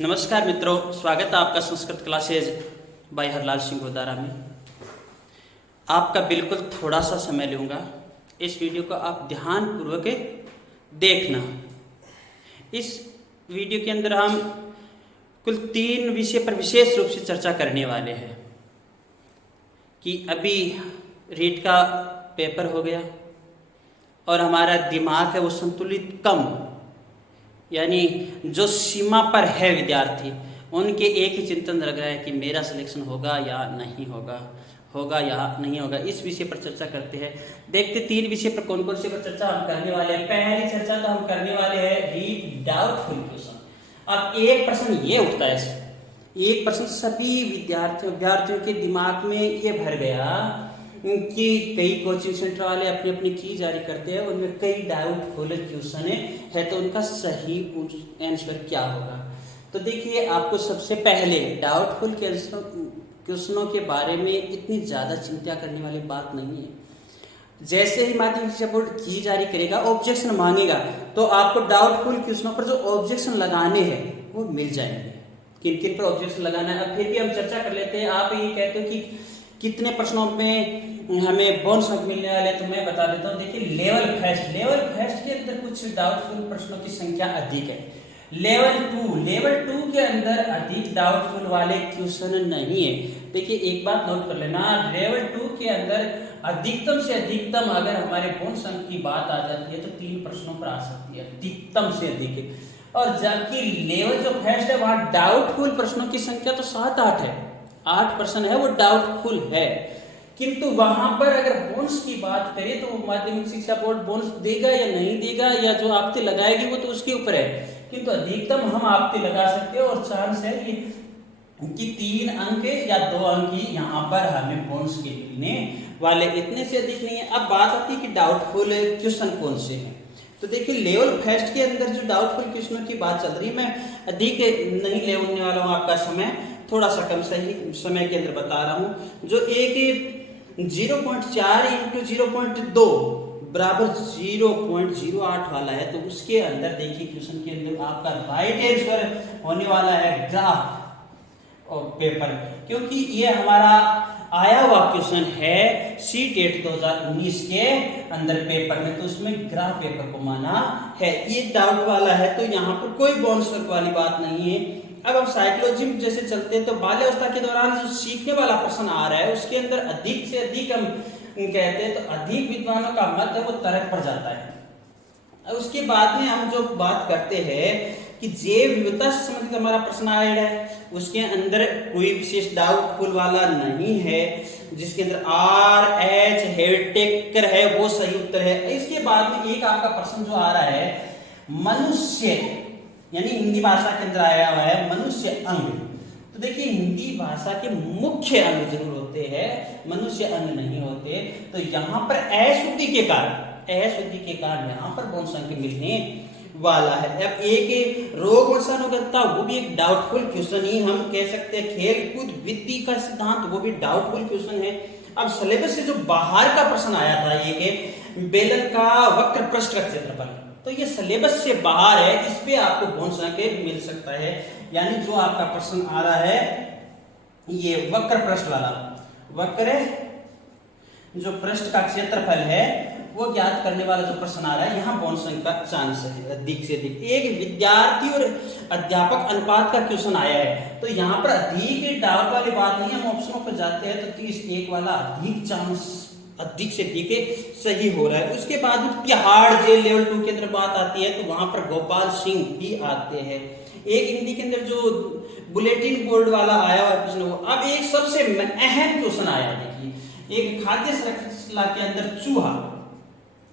नमस्कार मित्रों, स्वागत है आपका संस्कृत क्लासेज बाय हरलाल सिंह गोदारा में। आपका बिल्कुल थोड़ा सा समय लूँगा। इस वीडियो को आप ध्यानपूर्वक देखना। इस वीडियो के अंदर हम कुल 3 विषय पर विशेष रूप से चर्चा करने वाले हैं कि अभी रीट का पेपर हो गया और हमारा दिमाग है वो संतुलित कम, यानी जो सीमा पर है विद्यार्थी, उनके एक ही चिंतन लग रहा है कि मेरा सिलेक्शन होगा या नहीं होगा, होगा या नहीं होगा। इस विषय पर चर्चा करते हैं। देखते 3 विषय पर कौन कौन से पर चर्चा हम करने वाले हैं। पहली चर्चा तो हम करने वाले हैं रीड डाउटफुल क्वेश्चन। अब एक प्रश्न ये उठता है, एक प्रश्न सभी विद्यार्थियों के दिमाग में ये भर गया कि कई कोचिंग सेंटर वाले अपनी अपनी की जारी करते हैं, उनमें कई डाउटफुल क्वेश्चन है तो उनका सही आंसर क्या होगा। तो देखिए, आपको सबसे पहले डाउटफुल क्वेश्चनों के बारे में इतनी ज़्यादा चिंता करने वाली बात नहीं है। जैसे ही माध्यमिक शिक्षा बोर्ड की जारी करेगा, ऑब्जेक्शन मांगेगा, तो आपको डाउटफुल क्वेश्चनों पर जो ऑब्जेक्शन लगाने हैं वो मिल जाएंगे। किन किन पर ऑब्जेक्शन लगाना है अब फिर भी हम चर्चा कर लेते हैं। आप ये कहते हो कि कितने प्रश्नों में हमें बोनस अंक मिलने वाले, तो मैं बता देता हूँ। देखिए, लेवल फर्स्ट के अंदर कुछ डाउटफुल प्रश्नों की संख्या अधिक है। लेवल टू के अंदर अधिक डाउटफुल वाले क्वेश्चन नहीं है। देखिए, एक बात नोट कर लेना, लेवल 2 के अंदर अधिकतम से अधिकतम अगर हमारे बोनस अंक की बात आ जाती है तो 3 प्रश्नों पर आ सकती है, अधिकतम से अधिक। और जबकि लेवल जो फर्स्ट है वहां डाउटफुल प्रश्नों की संख्या तो 7-8 है, 8 प्रश्न है वो डाउटफुल है। किंतु वहां पर अगर बोनस की बात करें तो माध्यमिक शिक्षा बोर्ड बोनस देगा या नहीं देगा, या जो आपते लगाएगी वो तो उसके ऊपर है। किंतु अधिकतम हम आपते लगा सकते हैं और चांस है कि 3 अंक या 2 अंक ही यहाँ पर हमें बोनस के मिलने वाले, इतने से अधिक नहीं है। अब बात आती है कि डाउटफुल क्वेश्चन कौन से हैं। तो देखिए, लेवल फर्स्ट के अंदर जो डाउटफुल क्वेश्चनों की बात चल रही है, मैं अधिक नहीं लेने वाला हूँ, आपका समय थोड़ा सा कम सही समय के अंदर बता रहा हूँ। जो एक 0.4 × 0.2 बराबर 0.08 वाला है, तो उसके अंदर देखिए क्वेश्चन के अंदर आपका राइट आंसर होने वाला है ग्राफ और पेपर, क्योंकि ये हमारा आया हुआ क्वेश्चन है CTET 2019 के अंदर पेपर में, तो उसमें ग्राफ पेपर को माना है। ये डाउट वाला है तो यहाँ पर कोई बोनस वाली बात नहीं है। अब हम साइकोलॉजी में जैसे चलते हैं तो बाल्यावस्था के दौरान जो सीखने वाला प्रश्न आ रहा है उसके अंदर अधिक से अधिक हम कहते हैं तो अधिक विद्वानों का मत है वो तरक पड़ जाता है। उसके बाद में हम जो बात करते हैं कि जैव विविधता से संबंधित हमारा प्रश्न आया है, उसके अंदर कोई विशेष डाउटफुल वाला नहीं है, जिसके अंदर RH हेविटेकर है वो सही उत्तर है। इसके बाद में एक आपका प्रश्न जो आ रहा है मनुष्य, यानी हिंदी भाषा के अंदर आया हुआ है मनुष्य अंग। तो देखिए, हिंदी भाषा के मुख्य अंग जरूर होते हैं, मनुष्य अंग नहीं होते। तो यहाँ पर अशुद्धि के कारण यहाँ पर बोनस अंक मिलने वाला है। अब एक रोग वंशानुगतता, वो भी एक डाउटफुल क्वेश्चन ही हम कह सकते हैं। खेल कूद विधि का सिद्धांत, वो भी डाउटफुल क्वेश्चन है। अब सिलेबस से जो बाहर का प्रश्न आया था, ये बेलन का वक्र पृष्ठ का क्षेत्रफल, तो ये सिलेबस से बाहर है, इस पे आपको बोनस अंक मिल सकता है। यानी जो आपका प्रश्न आ रहा है ये वक्र पृष्ठ वाला, वक्र जो पृष्ठ का क्षेत्रफल है वो ज्ञात करने वाला जो प्रश्न आ रहा है, यहाँ बोनस अंक का चांस है अधिक से अधिक। एक विद्यार्थी और अध्यापक अनुपात का क्वेश्चन आया है, तो यहाँ पर अधिक डाउट वाली बात नहीं है। हम ऑप्शनों पर जाते हैं तो 30-1 वाला अधिक चांस, अधिक से अधिक सही हो रहा है। उसके बाद तिहाड़ जेल लेवल 2 के अंदर बात आती है तो वहां पर गोपाल सिंह भी आते हैं। एक हिंदी के अंदर जो बुलेटिन बोर्ड वाला आया हुआ प्रश्न, वो अब एक सबसे अहम क्वेश्चन आया। देखिए, एक खाद्य श्रृंखला के अंदर चूहा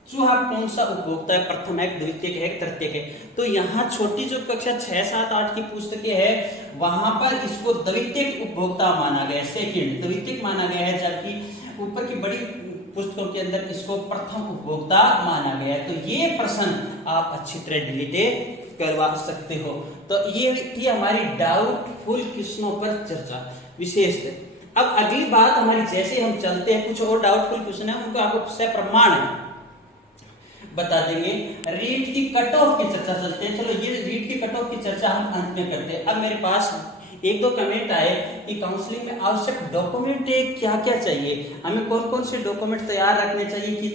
कौन सा उपभोक्ता है, प्रथम है, द्वितीयक है, तृतीयक है। तो यहाँ छोटी जो कक्षा 6, 7, 8 की पुस्तकें है वहां पर इसको द्वितीयक उपभोक्ता माना गया है, सेकंड द्वितीयक माना गया है, जबकि ऊपर की बड़ी पुस्तकों के अंदर इसको प्रथम उपभोक्ता माना गया है। तो ये प्रश्न आप अच्छी तरह डिलीट करवा सकते हो। तो ये थी हमारी डाउटफुल क्वेश्चनों पर चर्चा विशेष। अब अगली बात हमारी, जैसे हम चलते हैं, कुछ और डाउटफुल क्वेश्चन है उनको आपको सप्रमाण बता देंगे। रीट की कट ऑफ की चर्चा चलते हैं। चलो ये रीट की कट ऑफ की चर्चा हम अंत में करते हैं। अब मेरे पास एक दो कमेंट आए कि काउंसलिंग में आवश्यक डॉक्यूमेंट क्या क्या चाहिए, हमें कौन कौन से डॉक्यूमेंट तैयार रखने चाहिए कि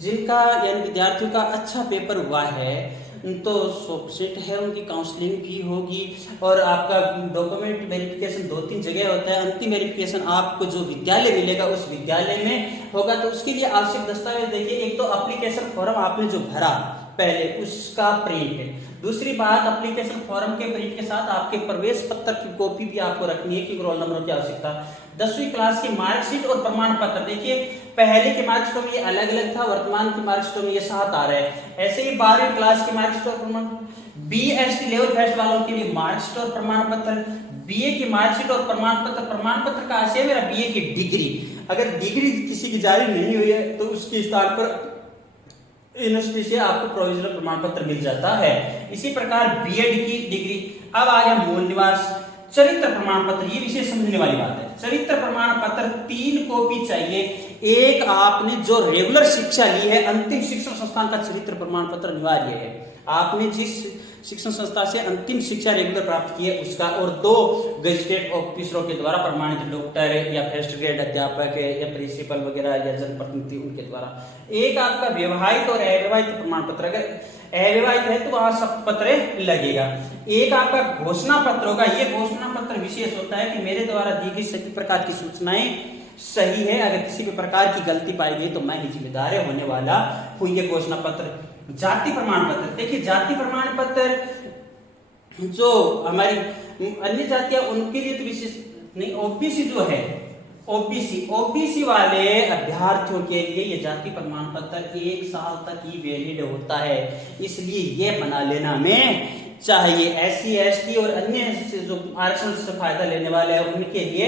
जिनका यानी विद्यार्थियों का अच्छा पेपर हुआ है तो 100% है उनकी काउंसलिंग भी होगी। और आपका डॉक्यूमेंट वेरिफिकेशन 2-3 जगह होता है। अंतिम वेरिफिकेशन आपको जो विद्यालय मिलेगा उस विद्यालय में होगा। तो उसके लिए आवश्यक दस्तावेज देखिए, एक तो एप्लीकेशन फॉर्म आपने जो भरा पहले उसका प्रिंट, दूसरी बात एप्लीकेशन फॉर्म के प्रिंट के साथ आपके प्रवेश पत्र की कॉपी भी आपको रखनी है क्योंकि रोल नंबर की आवश्यकता। 10वीं क्लास की मार्कशीट और प्रमाण पत्र, देखिए पहले की मार्कशीटों में ये अलग अलग था, वर्तमान की मार्कशीटों में ये साथ आ रहा है। ऐसे ही 12वीं क्लास की मार्कशीट और प्रमाण, BST लेवल फर्स्ट वालों के लिए मार्कशीट और प्रमाण पत्र, BA की मार्कशीट और प्रमाण पत्र का आशय मेरा BA की डिग्री, अगर डिग्री किसी की जारी नहीं हुई है तो उसके स्थान पर यूनिवर्सिटी से आपको प्रोविजनल प्रमाण पत्र मिल जाता है। इसी प्रकार बीएड की डिग्री। अब आ गया मूल निवास, चरित्र प्रमाण पत्र, ये विशेष समझने वाली बात है। चरित्र प्रमाण पत्र 3 कॉपी चाहिए। एक आपने जो रेगुलर शिक्षा ली है, अंतिम शिक्षण संस्थान का चरित्र प्रमाण पत्र अनिवार्य है। आपने जिस शिक्षण संस्था से अंतिम शिक्षा रेगुलर प्राप्त की है उसका, और 2 गजेटेड ऑफिसरों के द्वारा प्रमाणित डॉक्टर या फर्स्ट ग्रेड अध्यापक या प्रिंसिपल वगैरह या जनप्रतिनिधि उनके द्वारा। एक आपका विवाहित और अविवाहित प्रमाण पत्र, अगर अविवाहित है तो वहां शपथ लगेगा। एक आपका घोषणा पत्र होगा। ये घोषणा पत्र विशेष होता है कि मेरे द्वारा दी गई सभी प्रकार की सूचनाएं सही है, अगर किसी भी प्रकार की गलती पाई गई तो मैं ही जिम्मेदार होने वाला हूं। ये घोषणा पत्र। जाति प्रमाण पत्र, देखिए जाति प्रमाण पत्र जो हमारी अन्य जातियां उनके लिए तो विशेष नहीं, ओबीसी जो है ओबीसी वाले अभ्यर्थियों के लिए ये जाति प्रमाण पत्र 1 साल तक ही वैलिड होता है, इसलिए ये बना लेना में चाहिए। SC ST और अन्य जो आरक्षण से फायदा लेने वाले हैं उनके लिए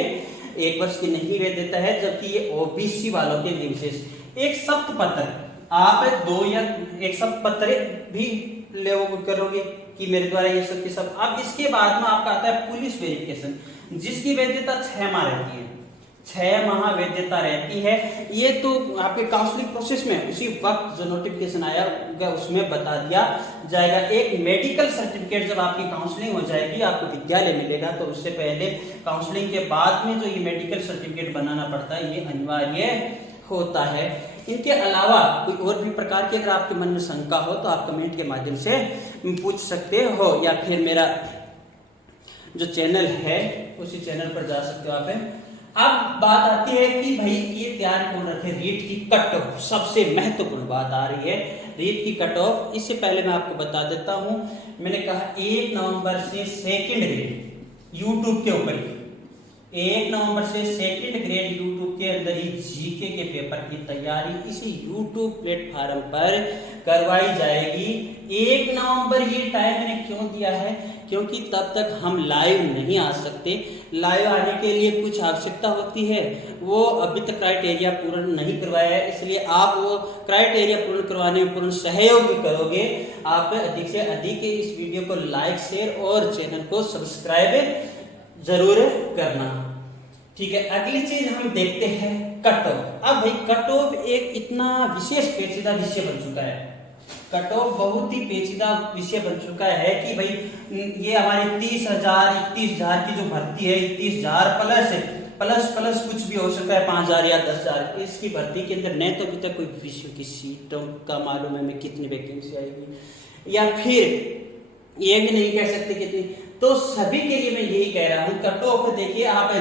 1 वर्ष की नहीं वैधता है, जबकि ये ओबीसी वालों के लिए विशेष। एक शपथ पत्र, आप 2 या 1 शपथ पत्र भी ले करोगे कि मेरे द्वारा ये सब के सब। अब इसके बाद में आपका आता है पुलिस वेरिफिकेशन, जिसकी वैधता 6 माह रहती है। 6 माह वैधता रहती है। ये तो आपके काउंसलिंग प्रोसेस में उसी वक्त जो नोटिफिकेशन आया उसमें बता दिया जाएगा। एक मेडिकल सर्टिफिकेट जब आपकी काउंसलिंग हो जाएगी आपको विद्यालय मिलेगा, तो उससे पहले काउंसलिंग के बाद में जो ये मेडिकल सर्टिफिकेट बनाना पड़ता है ये अनिवार्य होता है। इनके अलावा कोई और भी प्रकार की अगर आपके मन में शंका हो तो आप कमेंट के माध्यम से पूछ सकते हो, या फिर मेरा जो चैनल है उसी चैनल पर जा सकते हो आप। अब बात आती है कि भाई ये तैयार कौन रखे, रीट की कट ऑफ, सबसे महत्वपूर्ण बात आ रही है रीट की कट ऑफ। इससे पहले मैं आपको बता देता हूं, मैंने कहा 1 नवंबर से 2nd ग्रेड यूट्यूब के ऊपर, 1 नवंबर से 2nd ग्रेड यूट्यूब के अंदर ही जीके के पेपर की तैयारी इसी यूट्यूब प्लेटफॉर्म पर करवाई जाएगी। 1 नवंबर ये टाइम मैंने क्यों दिया है, क्योंकि तब तक हम लाइव नहीं आ सकते। लाइव आने के लिए कुछ आवश्यकता होती है, वो अभी तक क्राइटेरिया पूर्ण नहीं करवाया है, इसलिए आप वो क्राइटेरिया पूर्ण करवाने में पूर्ण सहयोग करोगे। आप अधिक से अधिक इस वीडियो को लाइक शेयर और चैनल को सब्सक्राइब जरूर करना। ठीक है, अगली चीज हम देखते हैं कट ऑफ। अब भाई कट ऑफ एक इतना विशेष पेचीदा विषय बन चुका है, कट ऑफ बहुत ही पेचीदा विषय बन चुका है कि भाई ये हमारे 30,000 31,000 की जो भर्ती है, 31,000 प्लस कुछ भी हो सकता है, 5,000 या 10,000, इसकी भर्ती के अंदर न तो अभी तक कोई विश्व की सीटों का मालूम है कितनी वैकेंसी आएगी, या फिर ये भी नहीं कह सकते कितनी। तो सभी के लिए मैं यही कह रहा हूं कट ऑफ देखिए, आप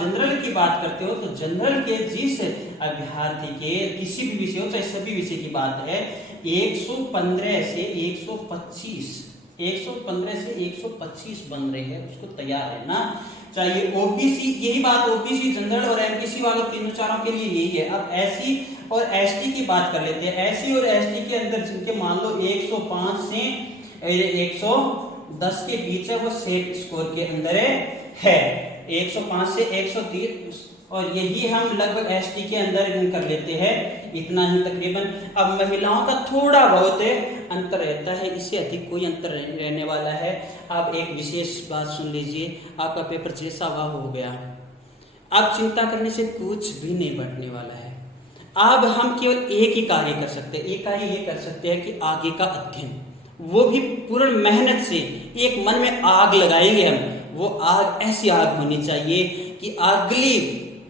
जनरल की बात करते हो तो जनरल के जिस अभ्यर्थी के किसी भी विषय हो चाहे सभी विषय की बात है, 115 से 125 बन रहे हैं, उसको तैयार रहना चाहिए। ओबीसी, यही बात ओबीसी जनरल और एमपीसी वालों तीनों चारों के लिए यही है। अब एससी और एसटी की बात कर लेते हैं। एससी और एसटी के अंदर जिनके मान लो 105 से 110 के बीच है, वो सेट स्कोर के अंदर है, 105 से 130, और यही हम लगभग एसटी के अंदर कर लेते हैं, इतना ही तकरीबन। अब महिलाओं का थोड़ा बहुत अंतर रहता है, इससे अधिक कोई अंतर रहने वाला है। आप एक विशेष बात सुन लीजिए, आपका पेपर जैसा हुआ हो गया, अब चिंता करने से कुछ भी नहीं बढ़ने वाला है। अब हम केवल एक ही कार्य कर सकते हैं, एक कार्य ये कर सकते हैं कि आगे का अध्ययन, वो भी पूर्ण मेहनत से एक मन में आग लगाएंगे हम। वो आग ऐसी आग होनी चाहिए कि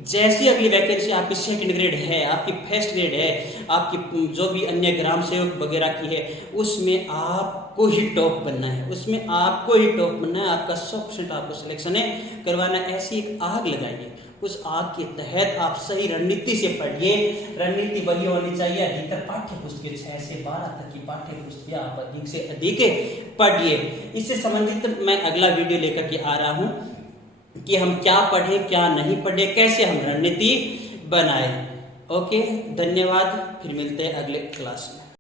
जैसी अगली वैकेंसी आपकी सेकंड ग्रेड है, आपकी फर्स्ट ग्रेड है, आपकी जो भी अन्य ग्राम सेवक वगैरह की है, उसमें आपको ही टॉप बनना है, उसमें आपको ही टॉप बनना है, आपका 100% आपको सिलेक्शन है करवाना। ऐसी एक आग लगाइए, उस आग के तहत आप सही रणनीति से पढ़िए। रणनीति वही होनी चाहिए, अधिकतर पाठ्य पुस्तकें 6 से 12 तक की पाठ्य पुस्तकें आप अधिक से अधिक पढ़िए। इससे संबंधित मैं अगला वीडियो लेकर के आ रहा हूँ कि हम क्या पढ़ें, क्या नहीं पढ़ें, कैसे हम रणनीति बनाएं। ओके, धन्यवाद, फिर मिलते हैं अगले क्लास में।